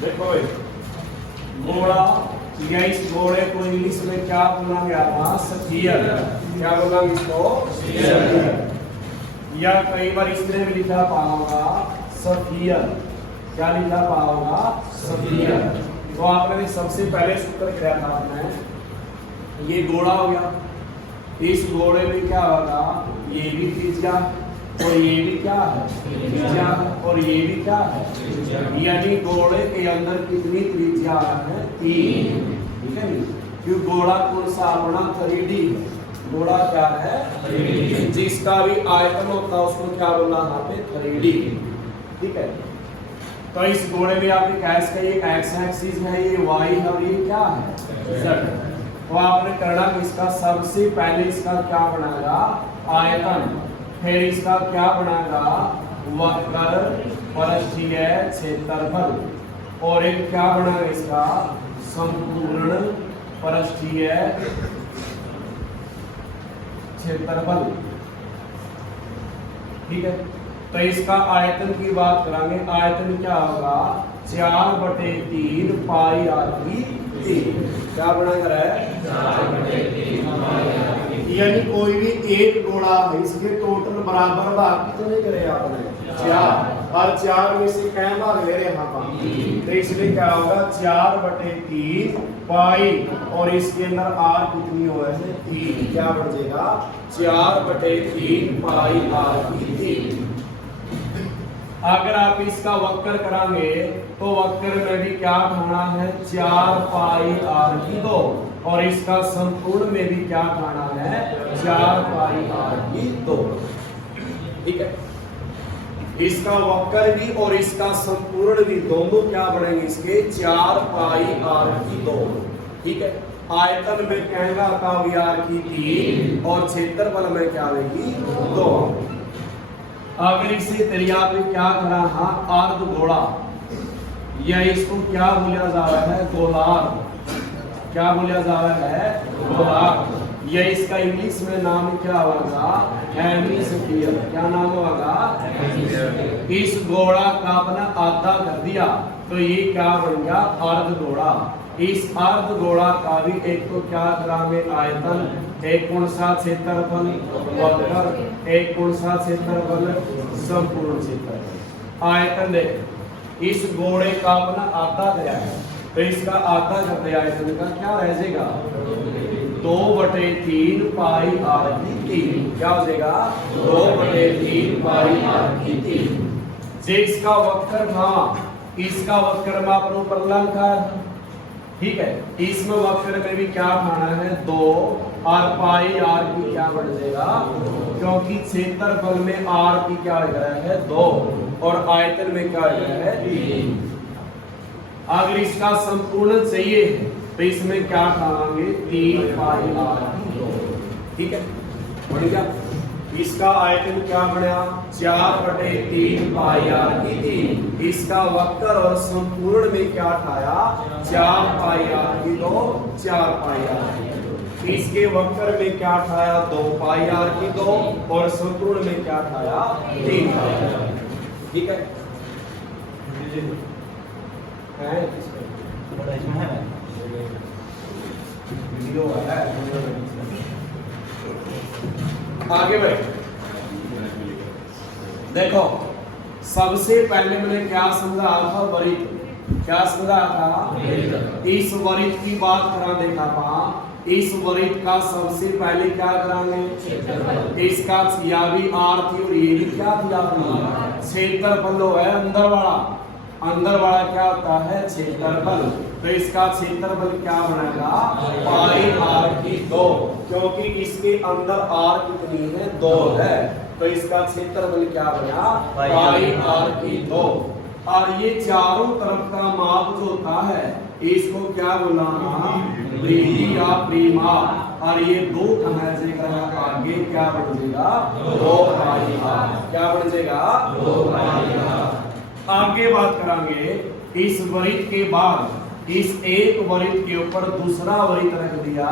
देखो भाई, घोड़ा या इस घोड़े को इंग्लिश में क्या बोला गया था? स्फीयर। क्या बोला इसको? स्फीयर। या कई बार इसने भी लिखा पाओगा स्फीयर। क्या लिखा पाओगा? स्फीयर। तो आपने सबसे पहले सूत्र किया था आपने, ये घोड़ा हो गया, इस घोड़े में क्या होगा? ये भी त्रिज्या और ये भी क्या है? त्रिज्या। और ये भी क्या है? यानी घोड़े के अंदर कितनी त्रिज्या है? 3। ठीक है नहीं? क्यों घोड़ा कौन सा अपना 3D है। घोड़ा क्या है? 3D। जिसका भी आयतन होता है उसको क्या बोलना यहाँ पे? 3D। ठीक है। तो इस घोड़े में आपने कैस का ये एक्स एक्सिस है, ये वाई है और ये क्या है? जेड। तो आपने करना इसका सबसे पहले इसका क्या बनाएगा? आयतन। फिर इसका क्या बनाएगा? वक्र, पृष्ठीय क्षेत्रफल। और एक क्या बनाएगा इसका? संपूर्ण पृष्ठीय क्षेत्रफल। ठीक है। तो इसका आयतन की बात करेंगे। आयतन क्या होगा? 4/3 पाई आर की 3। क्या बना कर है? 4/3 पाई आर की 3। यानी कोई भी एक घोड़ा है, इसके टोटल बराबर भाग कितने करे आपने? 4। और 4 में से क्या भाग ले रहे यहाँ पर? तो इसलिए क्या होगा? 4/3 पाई और इसके अंदर आर कितनी हो है? 3। क्या बचेगा? 4/3 पाई आर की 3। अगर आप इसका वक्र करांगे तो वक्र में भी क्या ठाना है? 4 पाई आर की 2। और इसका संपूर्ण में भी क्या ठाना है? 4 पाई आर की 2। ठीक है। इसका वक्र भी और इसका संपूर्ण भी दोनों क्या बनेंगे इसके? 4 पाई आर की 2। ठीक है। आयतन में कहेगा का आर की 3 और क्षेत्रफल में क्या आएगी? 2। अगर इसी तरिया पे क्या करा? हाँ, अर्ध घोड़ा या इसको क्या बोला जा रहा है? गोलार्ध। क्या बोला जा रहा है? गोलार्ध। या इसका इंग्लिश में नाम क्या होगा? हेमिस्फीयर। क्या नाम होगा? इस घोड़ा का अपना आधा कर दिया तो ये क्या बन गया? अर्ध घोड़ा। इस अर्ध घोड़ा का भी एक तो क्या करांगे? आयतन, एक कौन सा? क्षेत्रफल, वक्र, एक कौन सा? क्षेत्रफल, संपूर्ण क्षेत्रफल। आयतन देख, इस घोड़े का अपना आधा दिया है तो इसका आधा कर दिया, आयतन का क्या रह जाएगा? 2/3 पाई आर की 3। क्या हो जाएगा? 2/3 पाई आर की 3। जे इसका वक्र था, इसका वक्र माप ऊपर लंका है। ठीक है। इसमें वक्र में भी क्या खाना है? 2 और पाई आर की क्या बढ़ जाएगा? क्योंकि क्षेत्रफल में आर की क्या हो गया है? 2 और आयतन में क्या हो गया है? 3। अगर इसका संपूर्ण चाहिए तो इसमें क्या खाएंगे? 3 पाई आर की 2। ठीक है। बढ़ गया। इसका आयतन क्या बना? 4/3 पाई आर की 3। इसका वक्र और संपूर्ण में क्या ठाया? 4 पाई आर की 2, 4 पाई आर की 2। इसके वक्र में क्या ठाया? 2 पाई आर की 2 और संपूर्ण में क्या ठाया? 3 पाई आर। ठीक है। वीडियो है। आगे बढ़े। देखो, सबसे पहले मैंने क्या समझा था? वरित। क्या समझा था? इस वरित की बात करा देखा था। इस वरित का सबसे पहले क्या करांगे? इसका या भी आर थी और ये भी क्या थी? क्षेत्रफल है अंदर वाला। अंदर वाला क्या होता है? क्षेत्रफल। तो इसका क्षेत्रफल क्या बनेगा? पाई आर की 2। क्योंकि इसके अंदर आर कितनी है? 2 है। तो इसका क्षेत्रफल क्या बना? पाई आर की 2। और ये चारों तरफ का माप जो होता है इसको क्या बोलना? परिधि या परिमाप। और ये 2 कहा जाएगा आगे क्या बन जाएगा? 2 पाई आर। क्या बन जाएगा? 2 पाई आर। आगे बात करेंगे। इस वरित के बाद इस एक वरित के ऊपर दूसरा वरित रख दिया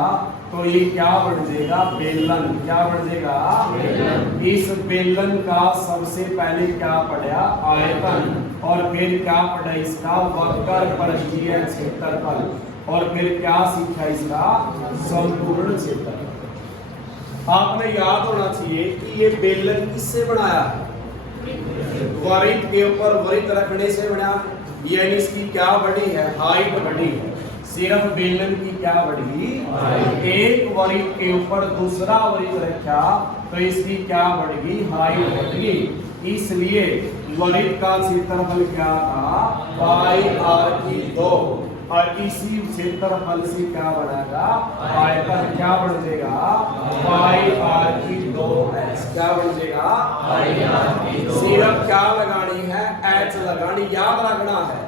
तो ये क्या बन जाएगा? बेलन। क्या बन जाएगा? बेलन। इस बेलन का सबसे पहले क्या पड़ा? आयतन। और फिर क्या पढ़ा इसका वक्र परिचय क्षेत्रफल, और फिर क्या सीखा इसका संपूर्ण क्षेत्रफल। आपने याद होना चाहिए कि ये बेलन किससे बनाया है, वरित के ऊपर वरित रखने से बना, यानी इसकी क्या बढ़ी है, हाइट बढ़ी है। सिर्फ बेलन की क्या बढ़ी, एक वरित के ऊपर दूसरा वरित रखा तो इसकी क्या बढ़ गई, हाइट बढ़ गई। इसलिए वरित का क्षेत्रफल क्या था, पाई आर की 2, और इसी क्षेत्रफल से क्या बनेगा, आयतन क्या बन जाएगा, पाई आर की 2h, क्या बन जाएगा, सिर्फ क्या लगानी है, h लगानी, याद रखना है।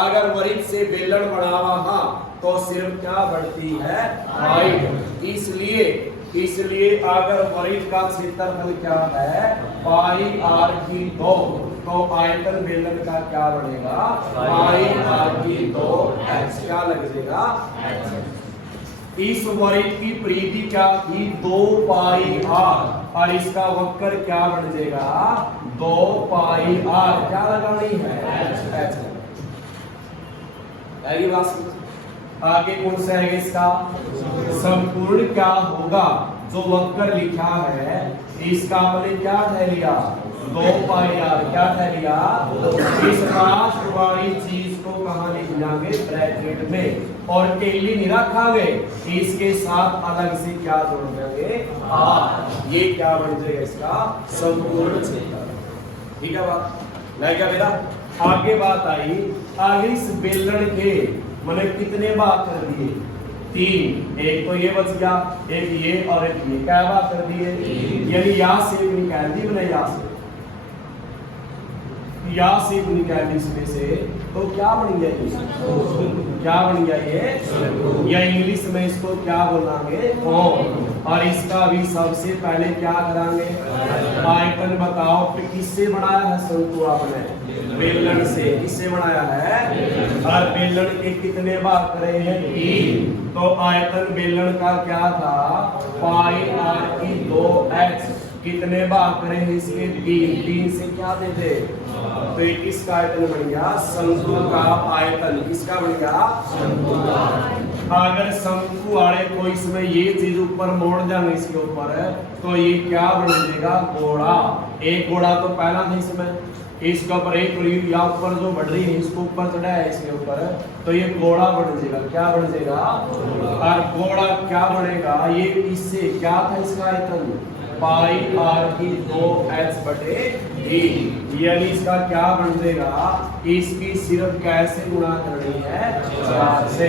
अगर वरित से बेलन बनावा हाँ तो सिर्फ क्या बढ़ती है, हाइट। इसलिए अगर वरित का क्षेत्रफल क्या है, पाई आर की 2, तो आयतन बेलन का क्या बनेगा, पाई आर की 2h, क्या लग जाएगा, इस वरित की परिधि क्या थी, 2 पाई आर, और इसका वक्र क्या बन जाएगा, 2 पाई आर, क्या लगानी है, h। आगे कौन सा है इसका संपूर्ण, क्या होगा, जो वक्र लिखा है इसका हमने क्या ठहरिया, 2 पाई आर, क्या ठहरिया, इस राष्ट्र वाली चीज को कहाँ लिख जाएंगे, ब्रैकेट में, और केली नहीं रखांगे, इसके साथ अलग से क्या जोड़ देंगे, आर। ये क्या बन जाएगा इसका संपूर्ण क्षेत्रफल। ठीक है बात लग गया मेरा। आगे बात आई, आगे इस बेलन के मैंने कितने भाग कर दिए, 3, एक तो ये बच गया, एक ये और एक ये, क्या भाग कर दिए, यानी यहाँ से निकाल दी मैंने, यहाँ से निकाल दी इसमें से, तो क्या बन गया ये, क्या बन गया ये, या इंग्लिश में इसको क्या बोलेंगे, और इसका भी सबसे पहले क्या करांगे, आयतन बताओ किससे बनाया है शंकु आपने, बेलन से, किससे बनाया है, और बेलन के कितने भाग करे हैं, 3, तो आयतन बेलन का क्या था, पाई आर की 2h, कितने भाग करे हैं इसके, 3 से क्या दे दे, तो इसका आयतन बन गया शंकु का आयतन, किसका बन गया, शंकु का। अगर शंकु वाले को इसमें ये चीज ऊपर मोड़ जाएंगे इसके ऊपर, तो ये क्या बन जाएगा, गोला। एक गोला तो पहला था इसमें, इसके ऊपर एक या ऊपर जो बढ़ रही है इसको ऊपर चढ़ाया है इसके ऊपर, तो ये गोला बन जाएगा, क्या बन जाएगा, और गोला क्या बनेगा, ये इससे क्या था इसका आयतन, पाई आर की 2h बटे 3, यानी इसका क्या बन जाएगा, इसकी सिर्फ कैसे गुणा करनी है, 4 से,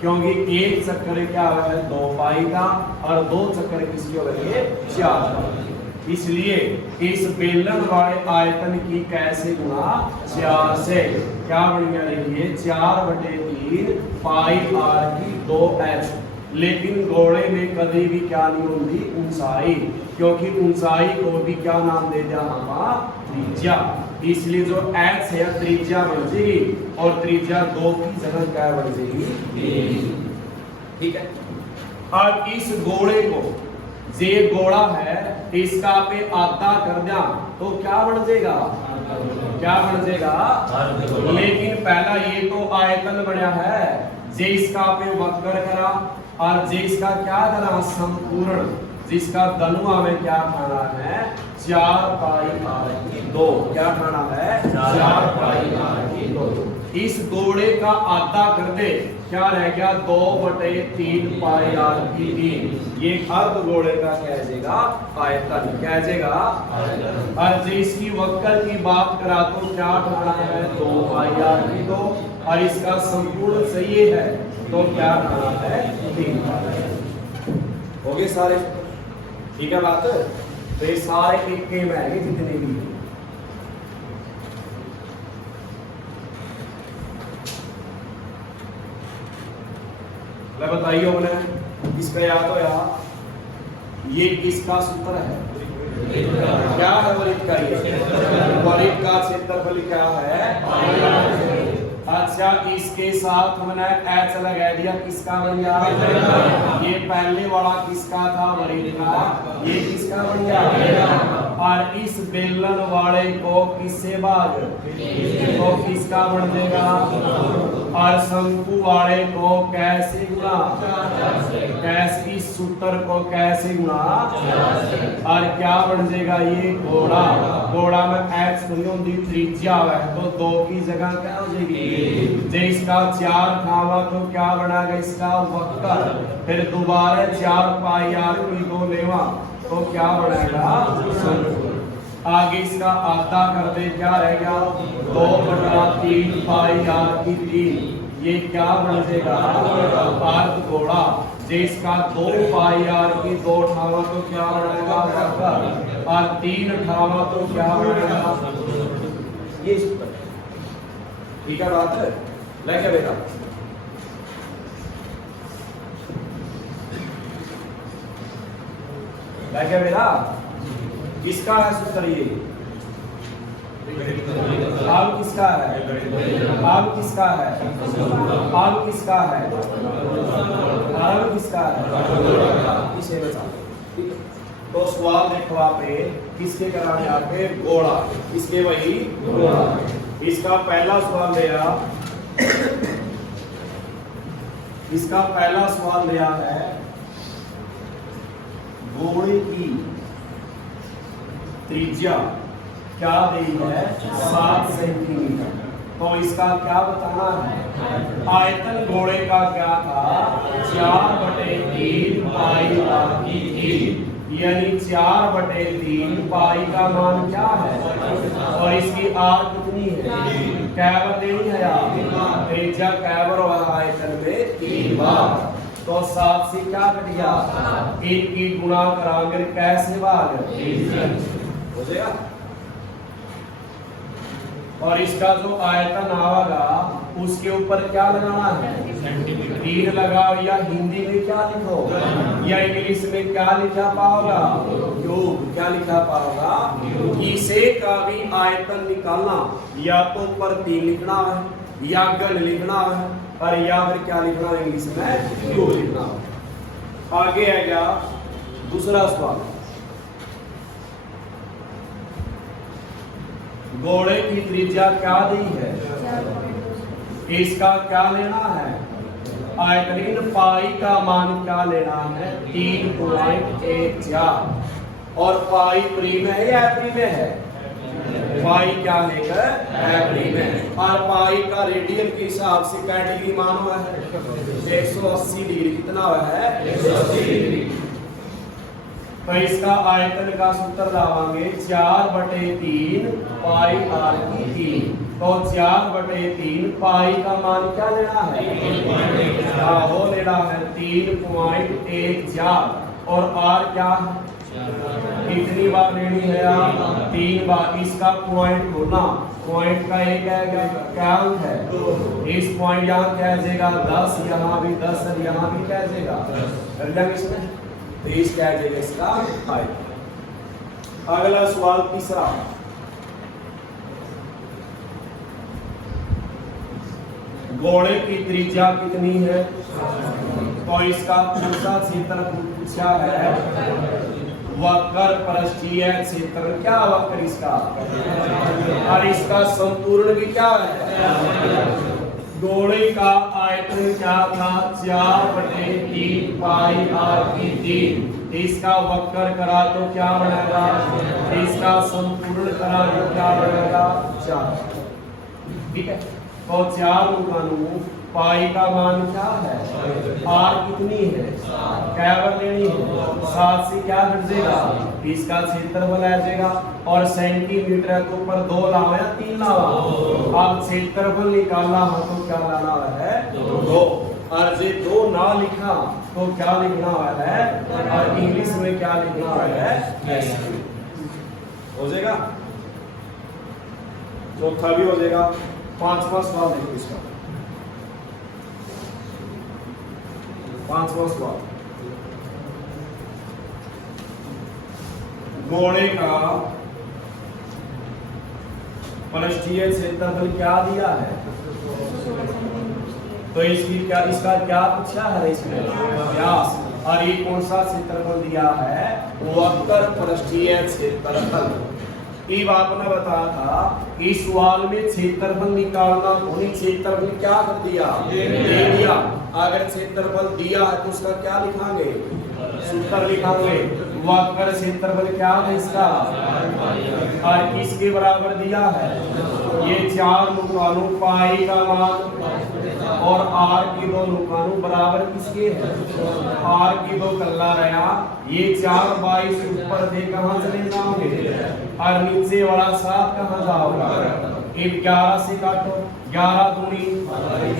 क्योंकि एक चक्कर क्या है 2 पाई का, और 2 चक्कर किसकी हो गई है, 4। इसलिए इस बेलन वाले आयतन की कैसे गुणा, 4 से, क्या बन गया, देखिए 4 बटे 3 पाई आर की 2h। लेकिन गोले में कभी भी क्या नहीं होती, ऊंचाई, क्योंकि ऊंचाई को भी क्या नाम दे दिया हमारा, त्रिज्या। इसलिए जो h है त्रिज्या बन जाएगी, और त्रिज्या 2 की जगह क्या बन जाएगी, ठीक है। अब इस गोले को, ये गोला है, इसका पे आधा कर दिया तो क्या बन जाएगा, क्या बन जाएगा, लेकिन पहला ये तो आयतन बढ़िया है, जे इसका पे वक्र करा, और जे इसका क्या करा, संपूर्ण, जिसका धनुआ में क्या खाना है, 4 पाई आर की 2, क्या खाना है, 4 पाई आर की 2। इस गोले का आधा कर दे, क्या रह गया, 2 बटे 3 पाई आर की 3, ये अर्ध गोले का कह देगा आयतन, कह देगा। और इसकी वक्र की बात करा तो क्या खाना है, 2 पाई आर की 2, और इसका संपूर्ण सही है तो क्या खाना है, 3 पाई। हो गए सारे, ठीक है बात। तो ये सारे एक के में आएंगे जितने भी, बताइए हमने इसका याद हो यार, ये किसका सूत्र है, क्या है वरित का, ये वरित का क्षेत्रफल क्या है। अच्छा, इसके साथ हमने h लगा दिया, किसका बन गया, ये पहले वाला किसका था, वरित का, ये किसका बन गया, और इस बेलन वाले को किससे भाग, तो किसका बन जाएगा। और शंकु वाले को कैसे गुणा, कैसे इस सूत्र को कैसे गुणा, और क्या बन जाएगा ये घोड़ा। घोड़ा में x होती त्रिज्या है तो 2 की जगह क्या हो जाएगी, जो इसका 4 खावा तो क्या बनाएगा इसका वक्र, फिर दोबारा 4 पाई आर की 2 लेवा तो क्या बनेगा शंकु। आगे इसका आधा कर दे क्या रहेगा 2/3 पाई आर की 3, ये क्या बन जाएगा अर्ध घोड़ा। जिसका 2 पाई आर की 2 उठावा तो क्या बनेगा वक्र, और 3 उठावा तो क्या बनेगा ये सूत्र। ठीक है बात है, लेके बेटा लेके बेटा किसका है सूत्र ये, अब किसका है, अब किसका है, अब किसका है, अब किसका है, इसे बता। तो सवाल देखो आप किसके कराने आपके घोड़ा, इसके वही घोड़ा। इसका पहला सवाल दिया, इसका पहला सवाल दिया है घोड़े की त्रिज्या क्या दी है 7 सेंटीमीटर। तो इसका क्या बताना है, आयतन घोड़े का क्या था 4/3 पाई आर की 3, यानी 4/3 पाई का मान क्या है, और इसकी आर कितनी है, कैवर नहीं है यार, त्रिज्या कैवर वाला आयतन में 3 बार। तो 7 से क्या कट गया, 1 की गुणा करांगे कैसे भाग हो जाएगा। और इसका जो आयतन आएगा उसके ऊपर क्या लगाना है 3 लगाओ, या हिंदी में क्या लिखो, या इंग्लिश में क्या लिखा पाओगा क्यूब, क्या लिखा पाओगा। इसे का भी आयतन निकालना, या तो ऊपर 3 लिखना है, या गण लिखना है, और या फिर क्या लिखना है इंग्लिश में क्यूब लिखना है। आगे आएगा दूसरा सवाल, घोड़े की त्रिज्या क्या दी है, इसका क्या लेना है आयतन, पाई का मान क्या लेना है 3.14, और पाई प्रीम है या एप्री में है, पाई क्या लेकर एप्री में, और पाई का रेडियन के हिसाब से क्या डिग्री मान हुआ है 180 डिग्री, कितना हुआ है 180 डिग्री। तो इसका आयतन का सूत्र लावांगे 4/3 पाई आर की 3, तो 4/3 पाई का मान क्या लेना है, वो लेना है 3.14, और आर क्या कितनी बार लेनी है यार 3 बार। इसका पॉइंट होना, पॉइंट का एक क्या अंक है, इस पॉइंट यहाँ क्या जाएगा 10, यहाँ भी 10, यहाँ भी क्या जाएगा इसमें 20 क्या जाएगा इसका आयतन। अगला सवाल तीसरा, घोड़े की त्रिज्या कितनी है, तो इसका पूरा क्षेत्र पूछा है वक्र पृष्ठीय क्षेत्र, क्या वक्र इसका, और इसका संपूर्ण भी क्या है। घोड़े का आयतन क्या था 4/3 पाई आर की 3, इसका वक्र करा तो क्या बनेगा, इसका संपूर्ण करा तो क्या बनेगा 4। ठीक है, तो 4 कानून पाई का मान क्या है, आर कितनी है कैवर लेनी है, 7 से क्या घट जाएगा, इसका क्षेत्रफल आ जाएगा, और सेंटीमीटर के ऊपर 2 लावा या 3 लावा, अब क्षेत्रफल निकालना हो तो क्या लाना है 2, और जे 2 ना लिखा तो क्या लिखना है, और इंग्लिश में क्या लिखना है हो जाएगा। चौथा भी हो जाएगा। 5वां सवाल देखो इसका, 5वां सवाल, घोड़े का पृष्ठीय क्षेत्रफल क्या दिया है, तो इसकी क्या, इसका क्या पूछा है इसमें व्यास, और ये कौन सा क्षेत्रफल दिया है? वक्र पृष्ठीय क्षेत्रफल। ये आपने बताया था इस सवाल में क्षेत्रफल निकालना, उन्हीं क्षेत्रफल क्या कर दिया? दे दिया। अगर क्षेत्रफल दिया है तो उसका क्या लिखांगे? सूत्र लिखांगे। वक्र क्षेत्रफल क्या है इसका? और किसके बराबर दिया है? ये 4 नुकानू पाई का मान और आर की 2 नुकानू बराबर किसके है? आर की 2 कल्ला रहा। ये 4 22 ऊपर से कहां चले जाओगे और नीचे वाला 7 कहां जाओगा? ये 11 से काटो, 11 दूनी,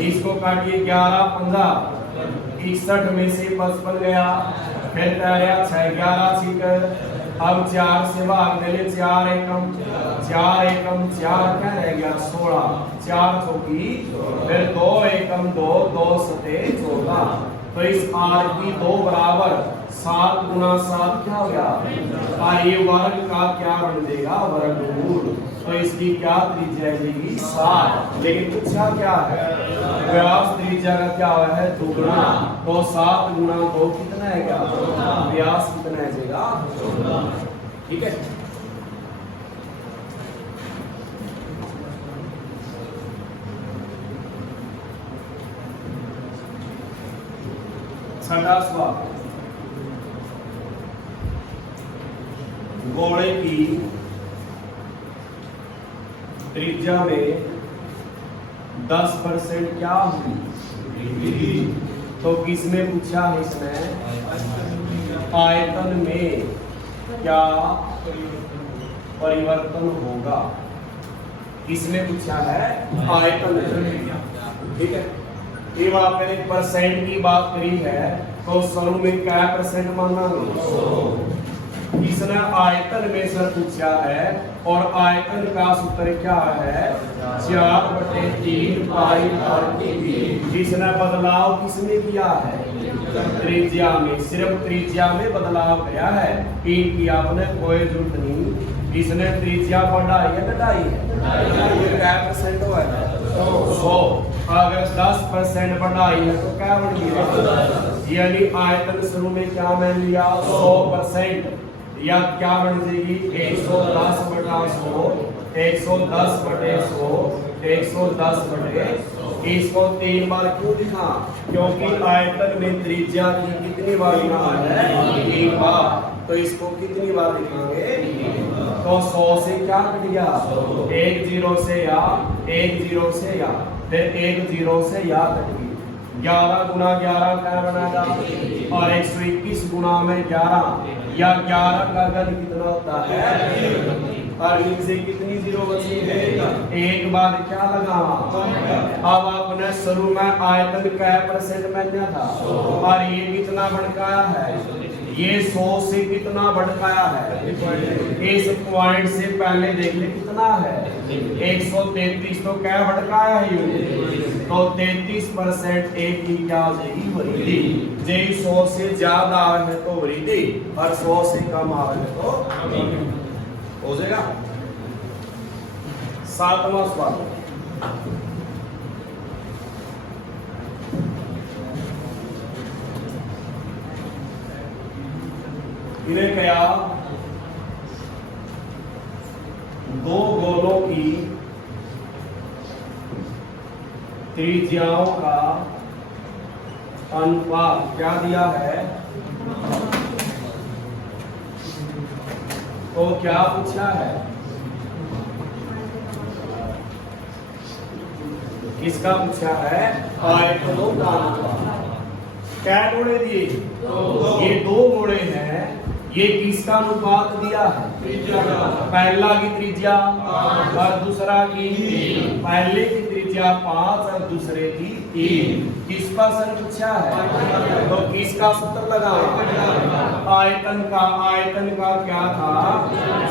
इसको काटिए 11 15, 61 में से 55 गया, फिर तेरा 6 11 सीकर। अब 4 से भाग दे ले, 4 एकम 4 क्या रह गया? 16, 4 चौकी, फिर 2 एकम 2, 2 सते 14। तो इस आर की 2 बराबर 7 गुना 7 क्या हो गया? और ये वर्ग का क्या बन देगा? वर्गमूल। तो इसकी क्या त्रिज्या आएगी? 7। लेकिन पूछा क्या है? व्यास त्रिज्या का क्या हुआ है? दुगुना। तो 7 गुना 2 कितना है? क्या व्यास कितना है जाएगा? ठीक है। छठा सवाल, गोले की त्रिज्या में 10% क्या हुई? तो किसमें पूछा है? इसमें आयतन में क्या परिवर्तन होगा? किसमें पूछा है? आयतन में। ठीक है। ये आपने परसेंट की बात करी है तो शुरू में क्या परसेंट माना? इसने आयतन में सर पूछा है और आयतन का सूत्र क्या है? 4/3 पाई आर की। इसने बदलाव किसमें किया है? त्रिज्या में। सिर्फ त्रिज्या में बदलाव किया है, इनकी आपने कोई जरूरत नहीं। इसने त्रिज्या बढ़ाई है घटाई है? क्या परसेंट हुआ है? 100। अगर 10% बढ़ाई है तो क्या बढ़ गया? यानी आयतन शुरू में क्या मान लिया? 100%। या क्या बन जाएगी? 110/100, 110/100, 110/100। इसको 3 बार क्यों लिखा? क्योंकि आयतन में त्रिज्या की कितनी बार लिखा है? 3 बार। तो इसको कितनी बार लिखेंगे? तो 100 से क्या कट गया? 1 0 से या 1 0 से या, फिर 1 0 से या कट गई। 11 गुना 11 क्या बनेगा? और 121 गुना में 11 या 11 का घन कितना होता है? और नीचे कितनी जीरो बची है? एक बार क्या लगा? अब आपने शुरू में आयतन क्या परसेंट में दिया था और ये कितना भड़काया है? ये 100 से कितना भड़काया है? इस पॉइंट से पहले देख ले कितना है? 133। तो क्या भड़काया है? तो 33% एक की क्या हो जाएगी? वृद्धि। जे 100 से ज्यादा आवे है तो वृद्धि और 100 से कम आवे है तो हो जाएगा। 7वां सवाल, इन्हें क्या? 2 गोलों की त्रिज्याओं का अनुपात क्या दिया है? तो क्या पूछा है? किसका पूछा है? आयतनों का अनुपात। क्या गोले दिए? ये 2 गोले हैं। ये किसका अनुपात दिया है? पहला की त्रिज्या और दूसरा की। पहले की त्रिज्या 5 और दूसरे की 3। किसका सर पूछा है? तो किसका सूत्र लगा? आयतन का। आयतन का क्या था?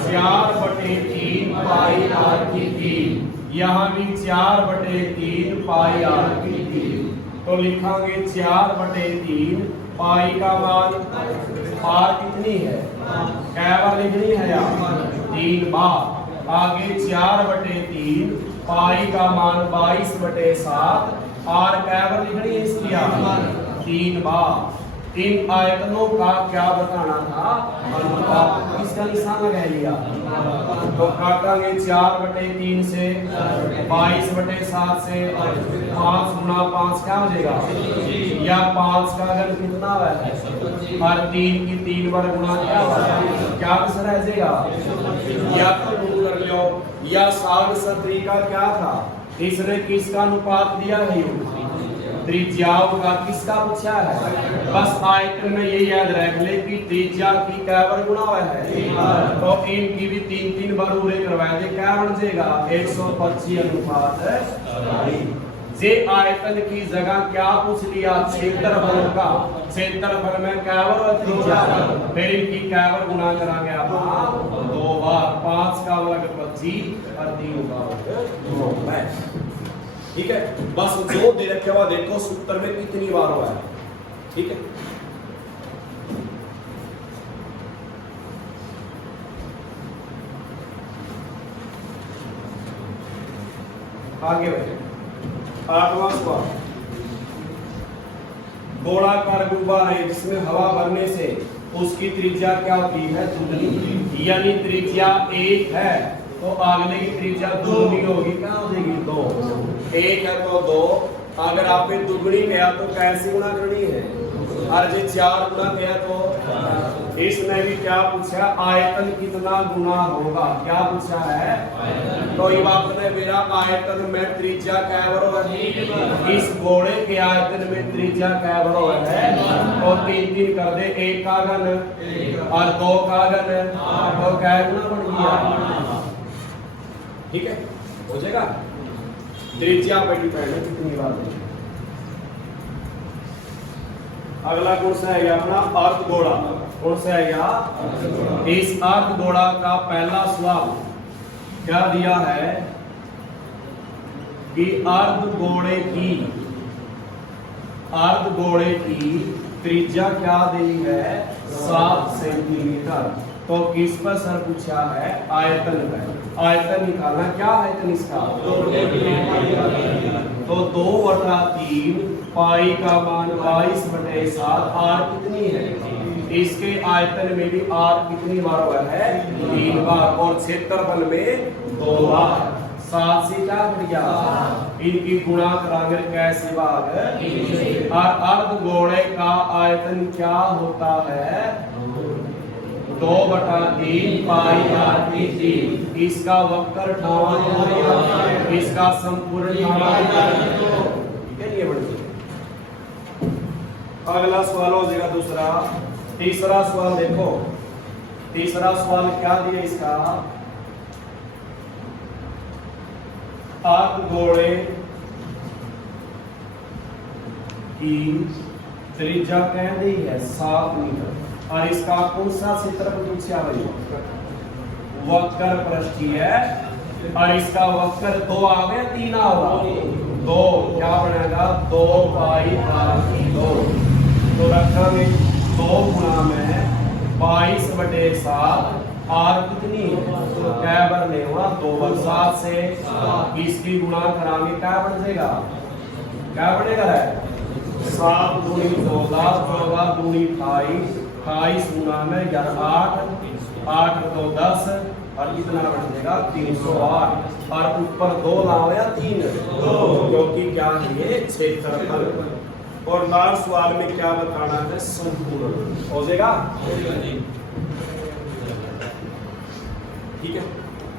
4/3 पाई आर की 3। यहाँ भी 4/3 पाई आर की 3। तो लिखांगे 4/3 पाई का मान आर कितनी है? क्या बार लिखनी है यार? 3 बार। आगे 4/3 पाई का मान 22/7। आर क्या बार लिखनी है इसकी? 3 बार। इन आयतनों का क्या बताना था, अनुपात। इसका निशान लगा लिया तो काटांगे 4/3 से 22/7 से 5 गुना 5 क्या हो जाएगा, या 5 का घन कितना है, हर 3 की 3 बार गुना क्या होगा, क्या आंसर रह जाएगा, या तो गुण कर लो या साग तरीका क्या था, इसने किसका अनुपात दिया है, त्रिज्याओं का किसका पूछा है। बस आयतन में ये याद रख ले कि त्रिज्या की क्या बार गुणा हुआ है, तो इनकी भी 3 बार उरे करवाए दे, क्या बन जाएगा 125 अनुपात जे आयतन की जगह क्या पूछ लिया, क्षेत्रफल का। क्षेत्रफल में क्या बार त्रिज्या, फिर इनकी क्या बार गुणा करांगे आप 2 बार, 5 का वर्ग 25 और 3 का वर्ग 9। ठीक है, बस जो दे रखे हुआ देखो सूत्र में कितनी बार हुआ है। ठीक है, आगे बढ़े। 8वां सवाल, गोलाकार गुब्बारा है जिसमें हवा भरने से उसकी त्रिज्या क्या होती है, दुगनी। यानी त्रिज्या 1 है तो अगले की त्रिज्या दुगनी होगी, क्या हो जाएगी 2। 1 है तो 2, अगर आपने दुगनी किया तो कैसे गुना करनी है, और जो 4 गुना किया तो इसने भी क्या पूछा, आयतन कितना गुना होगा, क्या पूछा है। तो ये बात ने मेरा आयतन में त्रिज्या क्या बराबर है, इस घोड़े के आयतन में त्रिज्या क्या बराबर है, तो 3 कर दे, 1 का घन और 2 का घन, तो क्या गुना बन गया। ठीक है, हो जाएगा। त्रिज्या पे डिपेंड है कितनी बार है। अगला कौन सा है अपना, अर्ध गोला। कौन सा है, इस अर्ध गोला का पहला सवाल क्या दिया है कि अर्ध गोले की त्रिज्या क्या दी है, 7 सेंटीमीटर। तो किस पर सर पूछा है, आयतन का। आयतन निकालना, क्या आयतन इसका, तो 2/3 पाई का मान 22/7, आर कितनी है, इसके आयतन में भी आर कितनी बार हुआ है, 3 बार, और क्षेत्रफल में 2 बार। 7 से क्या बढ़ गया, इनकी गुणा करांगे कैसे भाग, और अर्ध गोले का आयतन क्या होता है, 2/3 पाई आर की 3। इसका वक्र 58, इसका संपूर्ण 58। ये बढ़ गया। अगला सवाल हो जाएगा दूसरा। तीसरा सवाल देखो, तीसरा सवाल क्या दिया इसका, अर्ध गोले की त्रिज्या कह दी है 7 मीटर, और इसका कौन सा क्षेत्रफल पूछा भाई, वक्र पृष्ठीय है, और इसका वक्र 2 आ गया, 3 होगा, 2 क्या बनेगा, 2 पाई आर की 2। तो रखेंगे 2 गुना में 22/7, आर कितनी क्या बनने हुआ, 2/7 से इसकी गुणा करांगे क्या बन जाएगा, क्या बनेगा, 7 दूनी 14, 14 दूनी 28, 28 गुना में 8, 8 तो 10, और कितना बन जाएगा 308, और ऊपर 2 लाओ या 3, क्योंकि क्या है ये क्षेत्रफल। और लास्ट सवाल में क्या बताना है, संपूर्ण हो जाएगा। ठीक है।